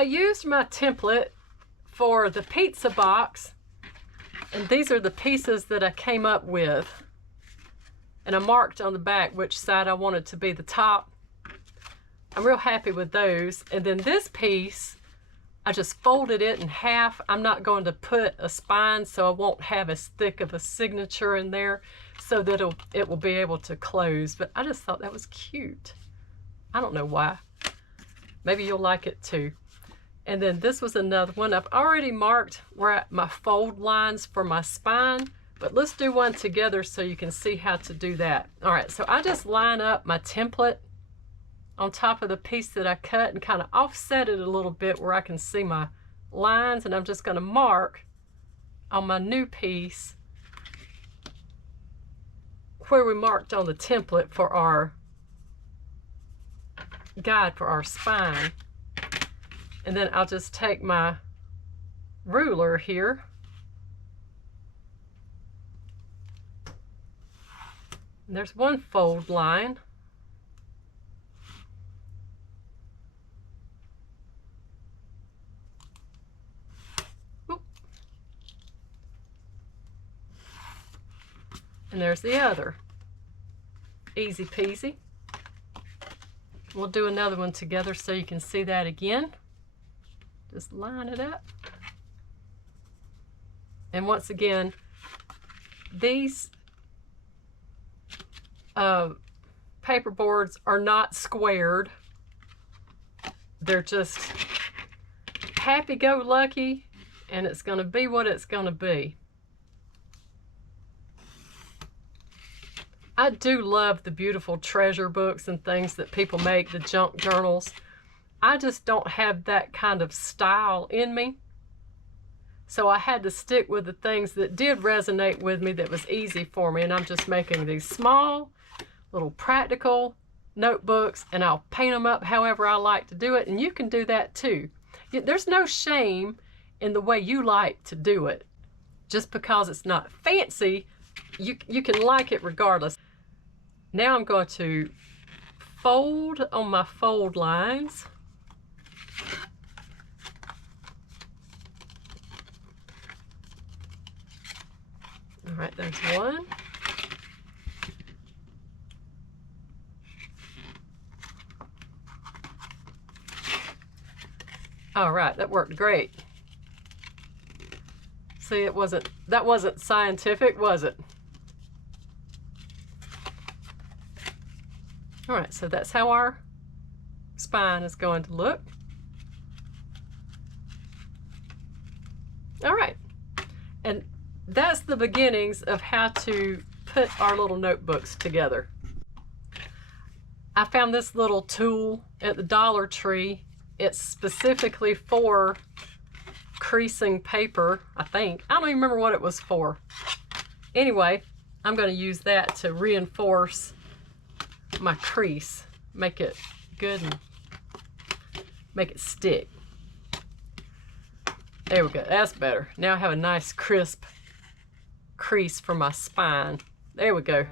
I used my template for the pizza box, and these are the pieces that I came up with. And I marked on the back which side I wanted to be the top. I'm real happy with those. And then this piece, I just folded it in half. I'm not going to put a spine, so I won't have as thick of a signature in there, so that it will be able to close. But I just thought that was cute. I don't know why. Maybe you'll like it too. And then this was another one. I've already marked where my fold lines for my spine, but let's do one together so you can see how to do that. All right, so I just line up my template on top of the piece that I cut and kind of offset it a little bit where I can see my lines, and I'm just going to mark on my new piece where we marked on the template for our guide for our spine. And then I'll just take my ruler here and there's one fold line. Oop. And there's the other. Easy peasy. We'll do another one together so you can see that again. Just line it up. And once again, these paper boards are not squared. They're just happy-go-lucky, and it's going to be what it's going to be. I do love the beautiful treasure books and things that people make, the junk journals. I just don't have that kind of style in me. So I had to stick with the things that did resonate with me, that was easy for me. And I'm just making these small, little practical notebooks, and I'll paint them up however I like to do it. And you can do that too. There's no shame in the way you like to do it. Just because it's not fancy, you can like it regardless. Now I'm going to fold on my fold lines. All right, there's one. All right, that worked great. See, that wasn't scientific, was it? All right, so that's how our spine is going to look. All right, and that's the beginnings of how to put our little notebooks together. I found this little tool at the Dollar Tree. It's specifically for creasing paper, I think. I don't even remember what it was for. Anyway, I'm going to use that to reinforce my crease, make it good and make it stick. There we go, that's better. Now I have a nice crisp crease for my spine. There we go.